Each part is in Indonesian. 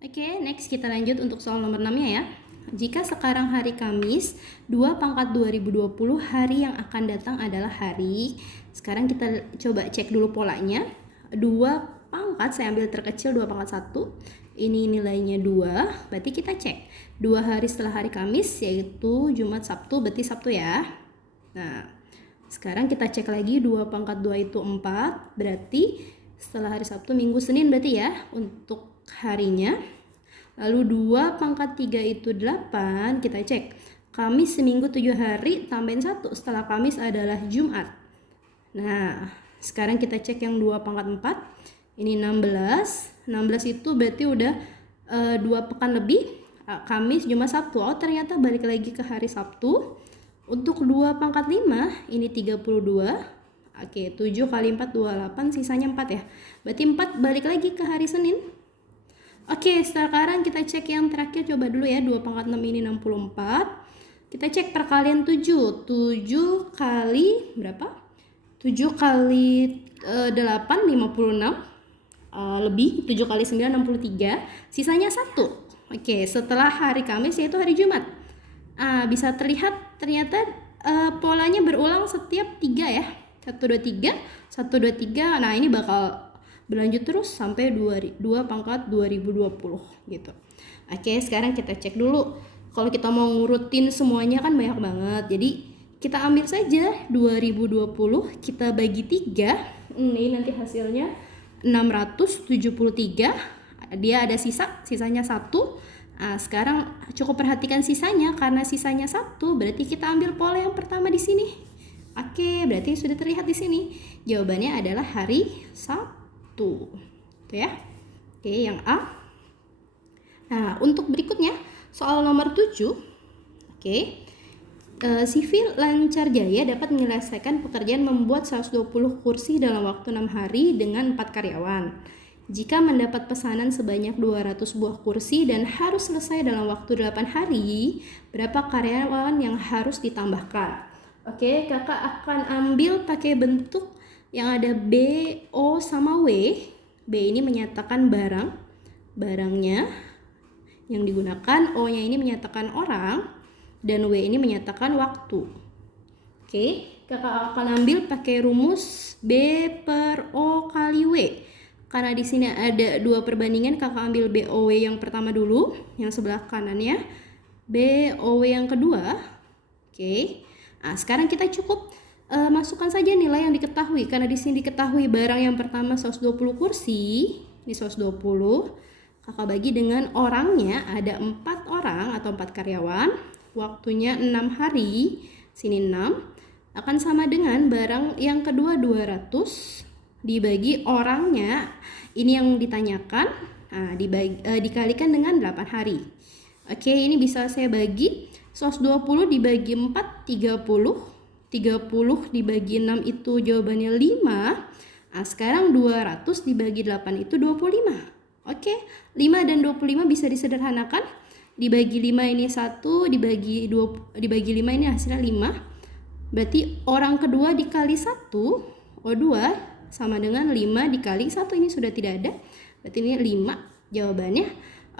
Oke, next kita lanjut untuk soal nomor 6-nya ya. Jika sekarang hari Kamis, 2 pangkat 2020, hari yang akan datang adalah hari. Sekarang kita coba cek dulu polanya. 2 pangkat, saya ambil terkecil 2 pangkat 1. Ini nilainya 2, berarti kita cek. 2 hari setelah hari Kamis, yaitu Jumat, Sabtu, berarti Sabtu ya. Nah, sekarang kita cek lagi 2 pangkat 2 itu 4, berarti setelah hari Sabtu, Minggu, Senin berarti ya untuk harinya. Lalu 2 pangkat 3 itu 8, kita cek. Kamis seminggu 7 hari, tambahin 1. Setelah Kamis adalah Jumat. Nah, sekarang kita cek yang 2 pangkat 4. Ini 16. 16 itu berarti udah 2 pekan lebih. Kamis, Jumat, Sabtu. Oh, ternyata balik lagi ke hari Sabtu. Untuk 2 pangkat 5, ini 32. Oke, 7 kali 4, 28, sisanya 4 ya. Berarti 4 balik lagi ke hari Senin. Oke, sekarang kita cek yang terakhir, coba dulu ya. 2 pangkat 6 ini 64. Kita cek perkalian 7. 7 kali berapa? 7 kali 8, 56. Lebih 7 kali 9, 63. Sisanya 1. Oke, setelah hari Kamis yaitu hari Jumat. Bisa terlihat ternyata polanya berulang setiap 3 ya. 1, 2, 3, 1, 2, 3. Nah, ini bakal berlanjut terus sampai 2 pangkat 2020 gitu. Oke, sekarang kita cek dulu. Kalau kita mau ngurutin semuanya kan banyak banget. Jadi kita ambil saja 2020, kita bagi 3. Ini nanti hasilnya 673. Dia ada sisanya 1. Sekarang cukup perhatikan sisanya, karena sisanya 1, berarti kita ambil pola yang pertama di sini. Oke, berarti sudah terlihat di sini. Jawabannya adalah hari Sabtu. Tuh ya. Oke, yang A. Nah, untuk berikutnya soal nomor 7. Oke. Sivi Lancarjaya dapat menyelesaikan pekerjaan membuat 120 kursi dalam waktu 6 hari dengan 4 karyawan. Jika mendapat pesanan sebanyak 200 buah kursi dan harus selesai dalam waktu 8 hari, berapa karyawan yang harus ditambahkan? Oke, kakak akan ambil pakai bentuk yang ada B, O, sama W. B ini menyatakan barangnya yang digunakan, O-nya ini menyatakan orang, dan W ini menyatakan waktu. Oke, kakak akan ambil pakai rumus B per O kali W. Karena di sini ada 2 perbandingan, kakak ambil BOW yang pertama dulu, yang sebelah kanannya, BOW yang kedua. Oke, sekarang kita cukup masukkan saja nilai yang diketahui, karena di sini diketahui barang yang pertama 120 kursi, ini 120. Kakak bagi dengan orangnya, ada 4 orang atau 4 karyawan, waktunya 6 hari, sini 6, akan sama dengan barang yang kedua 200 dibagi orangnya, ini yang ditanyakan, dikalikan dengan 8 hari. Oke, ini bisa saya bagi 120 dibagi 4, 30. 30 dibagi 6 itu jawabannya 5. Sekarang 200 dibagi 8 itu 25. Oke, 5 dan 25 bisa disederhanakan. Dibagi 5 ini 1, dibagi 5 ini hasilnya 5. Berarti orang kedua dikali 1, O2 sama dengan 5 dikali 1. Ini sudah tidak ada. Berarti ini 5 jawabannya.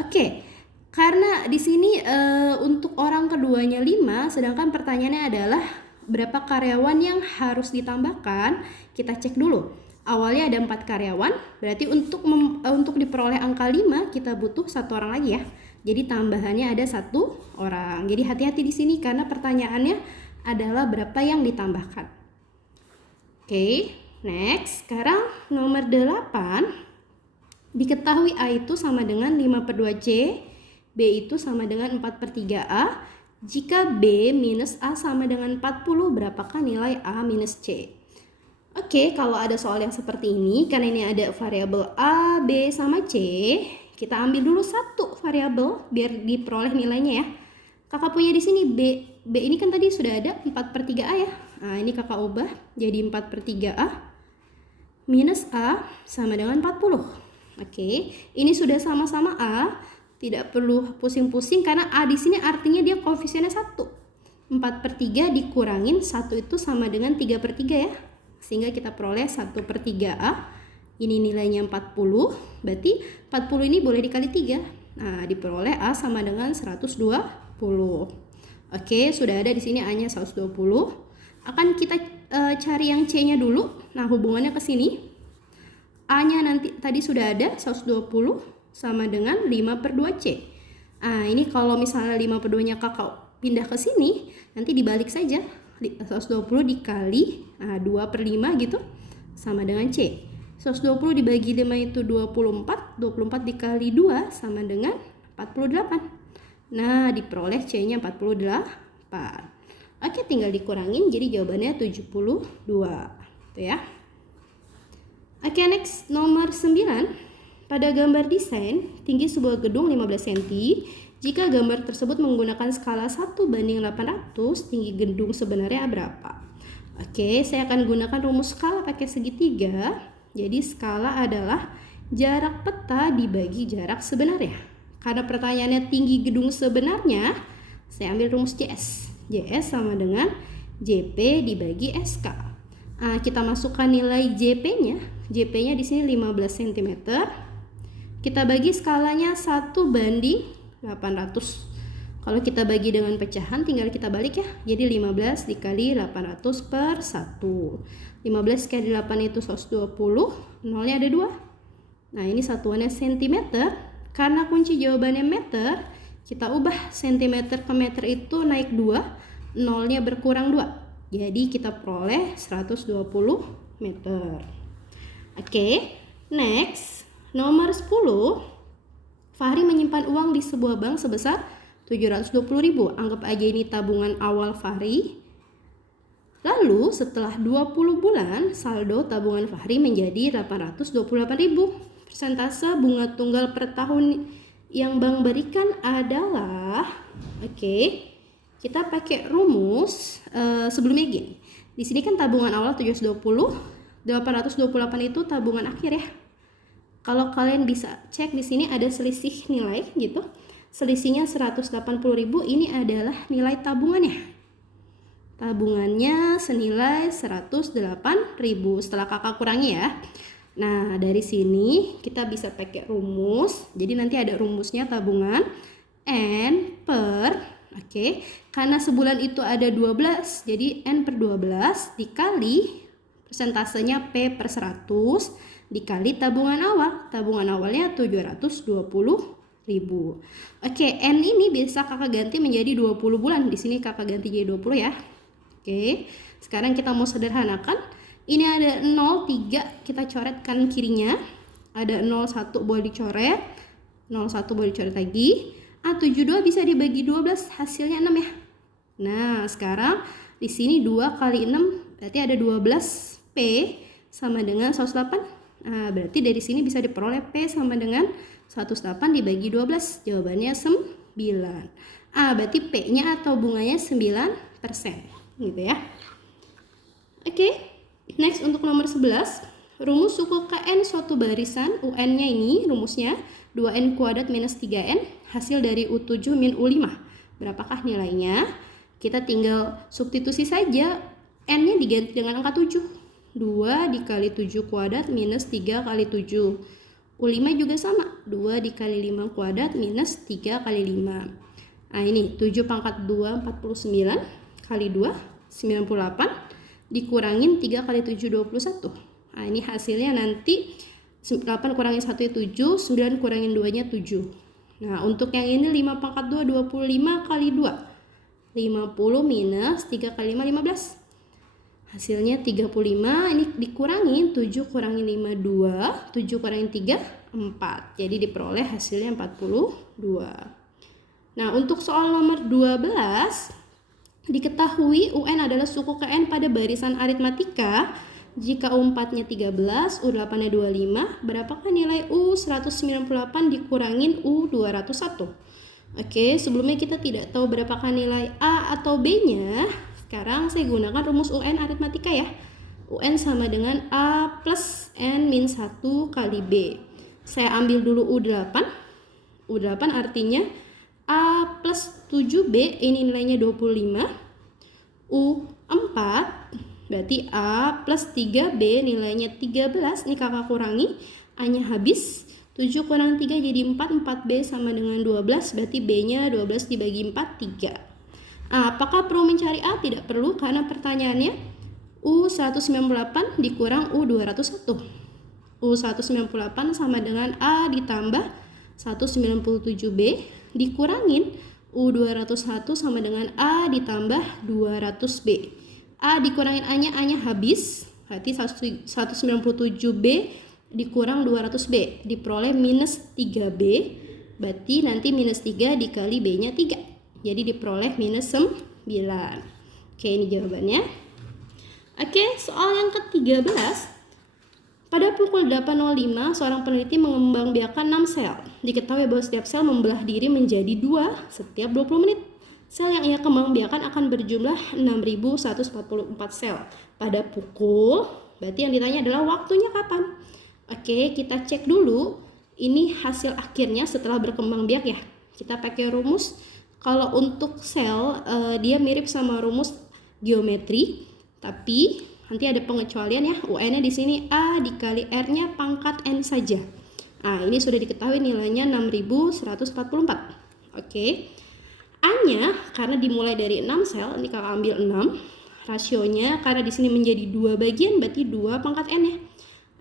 Oke, karena di sini untuk orang keduanya 5, sedangkan pertanyaannya adalah berapa karyawan yang harus ditambahkan? Kita cek dulu. Awalnya ada 4 karyawan, berarti untuk diperoleh angka 5 kita butuh 1 orang lagi ya. Jadi tambahannya ada 1 orang. Jadi hati-hati di sini karena pertanyaannya adalah berapa yang ditambahkan. Oke, next. Sekarang nomor 8. Diketahui A itu sama dengan 5/2C, B itu sama dengan 4/3A. Jika B minus A sama dengan 40, berapakah nilai A minus C? Oke, kalau ada soal yang seperti ini, karena ini ada variabel A, B, sama C, kita ambil dulu 1 variabel biar diperoleh nilainya ya. Kakak punya di sini B. B ini kan tadi sudah ada 4/3A ya. Ini kakak ubah jadi 4/3A minus A sama dengan 40. Oke, ini sudah sama-sama A. Tidak perlu pusing-pusing karena A di sini artinya dia koefisiennya 1. 4/3 dikurangin 1 itu sama dengan 3/3 ya. Sehingga kita peroleh 1/3A Ini nilainya 40, berarti 40 ini boleh dikali 3. Nah, diperoleh A sama dengan 120. Oke, sudah ada di sini A-nya 120. Akan kita cari yang C-nya dulu. Nah, hubungannya ke sini. A-nya nanti tadi sudah ada 120 sama dengan 5/2C. Nah, ini kalau misalnya 5/2-nya kakak pindah ke sini, nanti dibalik saja. 120 dikali 2/5 gitu sama dengan C. 120 dibagi 5 itu 24. 24 dikali 2 sama dengan 48. Nah, diperoleh C-nya 48. Oke, tinggal dikurangin, jadi jawabannya 72. Tuh ya. Oke, next nomor 9. Pada gambar desain, tinggi sebuah gedung 15 cm. Jika gambar tersebut menggunakan skala 1/800, tinggi gedung sebenarnya berapa? Oke, saya akan gunakan rumus skala pakai segitiga. Jadi skala adalah jarak peta dibagi jarak sebenarnya. Karena pertanyaannya tinggi gedung sebenarnya, saya ambil rumus JS. JS sama dengan JP dibagi SK. Kita masukkan nilai JP-nya. JP-nya di sini 15 cm. Kita bagi skalanya 1/800. Kalau kita bagi dengan pecahan tinggal kita balik ya. Jadi 15 dikali 800 per 1. 15 kali 8 itu 120. Nolnya ada 2. Nah, ini satuannya cm. Karena kunci jawabannya meter, kita ubah cm ke meter itu naik 2. Nolnya berkurang 2. Jadi kita peroleh 120 meter. Oke, next. Nomor 10. Fahri menyimpan uang di sebuah bank sebesar 720.000. Anggap aja ini tabungan awal Fahri. Lalu setelah 20 bulan, saldo tabungan Fahri menjadi 828.000. Persentase bunga tunggal per tahun yang bank berikan adalah, kita pakai rumus sebelumnya gini. Di sini kan tabungan awal 720, 828 itu tabungan akhir ya. Kalau kalian bisa cek di sini ada selisih nilai gitu. Selisihnya 180.000, ini adalah nilai tabungannya. Tabungannya senilai 108.000 setelah kakak kurangi ya. Nah, dari sini kita bisa pakai rumus. Jadi nanti ada rumusnya tabungan N per karena sebulan itu ada 12, jadi N per 12 dikali persentasenya P per 100 dikali tabungan awal. Tabungan awalnya 720.000. N ini bisa kakak ganti menjadi 20 bulan. Di sini kakak ganti jadi 20 ya. Sekarang kita mau sederhanakan. Ini ada 03, kita coret kanan kirinya. Ada 01 boleh dicoret, 01 boleh dicoret lagi. 72 bisa dibagi 12, hasilnya 6 ya. Nah, sekarang di sini 2 kali 6 berarti ada 12. P sama dengan 108. Nah, berarti dari sini bisa diperoleh P sama dengan 108 dibagi 12. Jawabannya 9. Berarti P-nya atau bunganya 9%. Gitu ya. Next untuk nomor 11. Rumus suku KN suatu barisan. UN-nya ini rumusnya 2N kuadrat minus 3N. Hasil dari U7 min U5. Berapakah nilainya? Kita tinggal substitusi saja. N-nya diganti dengan angka 7. 2 dikali 7 kuadrat minus 3 kali 7. U5 juga sama. 2 dikali 5 kuadrat minus 3 kali 5. Nah, ini 7 pangkat 2, 49. Kali 2, 98. Dikurangin 3 kali 7, 21. Nah, ini hasilnya nanti 8 kurangin 1 nya 7. 9 kurangin 2 nya 7. Nah, untuk yang ini 5 pangkat 2, 25 kali 2. 50 minus 3 kali 5, 15. Hasilnya 35, ini dikurangin 7 kurangin 5, 2, 7 kurangin 3, 4. Jadi diperoleh hasilnya 42. Nah, untuk soal nomor 12, diketahui UN adalah suku KN pada barisan aritmatika. Jika U4-nya 13, U8-nya 25, berapakah nilai U198 dikurangin U201? Sebelumnya kita tidak tahu berapakah nilai A atau B-nya. Sekarang saya gunakan rumus UN aritmatika ya. UN sama dengan A plus N min 1 kali B. Saya ambil dulu U8. U8 artinya A plus 7B, ini nilainya 25. U4 Berarti A plus 3B nilainya 13. Ini kakak kurangi. A-nya habis. 7 kurang 3 jadi 4. 4B sama dengan 12. Berarti B-nya 12 dibagi 4, 3. Apakah perlu mencari A? Tidak perlu, karena pertanyaannya U198 dikurang U201. U198 sama dengan A ditambah 197B dikurangin U201 sama dengan A ditambah 200B. A dikurangin A-nya habis, berarti 197B dikurang 200B diperoleh minus 3B. Berarti nanti minus 3 dikali B-nya 3, jadi diperoleh minus 9. Oke, ini jawabannya. Oke, soal yang ke-13. Pada pukul 8.05, seorang peneliti mengembangbiakan 6 sel. Diketahui bahwa setiap sel membelah diri menjadi 2 setiap 20 menit. Sel yang ia kembangbiakan akan berjumlah 6.144 sel. Pada pukul, berarti yang ditanya adalah waktunya kapan. Oke, kita cek dulu. Ini hasil akhirnya setelah berkembang biak ya. Kita pakai rumus. Kalau untuk sel, dia mirip sama rumus geometri. Tapi nanti ada pengecualian ya. UN-nya di sini A dikali R-nya pangkat N saja. Ini sudah diketahui nilainya 6.144. Oke. A-nya karena dimulai dari 6 sel, ini kakak ambil 6. Rasionya karena di sini menjadi 2 bagian, berarti 2 pangkat N ya.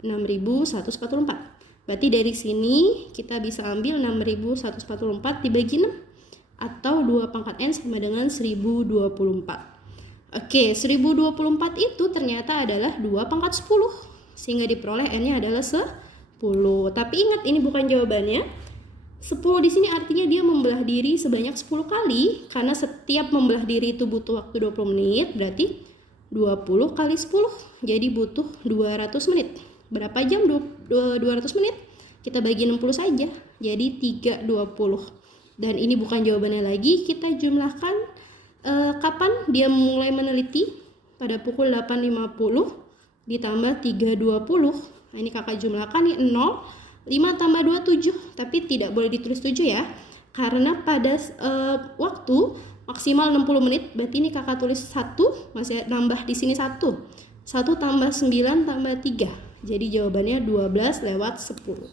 6.144. Berarti dari sini kita bisa ambil 6.144 dibagi 6. Atau 2 pangkat N sama dengan 1024. Oke, 1024 itu ternyata adalah 2 pangkat 10. Sehingga diperoleh N-nya adalah 10. Tapi ingat, ini bukan jawabannya. 10 di sini artinya dia membelah diri sebanyak 10 kali. Karena setiap membelah diri itu butuh waktu 20 menit. Berarti 20 kali 10. Jadi butuh 200 menit. Berapa jam 200 menit? Kita bagi 60 saja. Jadi 320. Dan ini bukan jawabannya lagi. Kita jumlahkan kapan dia mulai meneliti. Pada pukul 8.50 ditambah 3.20. Ini kakak jumlahkan nih 0. 5 tambah 2, 7. Tapi tidak boleh ditulis 7 ya. Karena pada waktu maksimal 60 menit. Berarti ini kakak tulis 1. Masih nambah di sini 1. 1 tambah 9 tambah 3. Jadi jawabannya 12/10.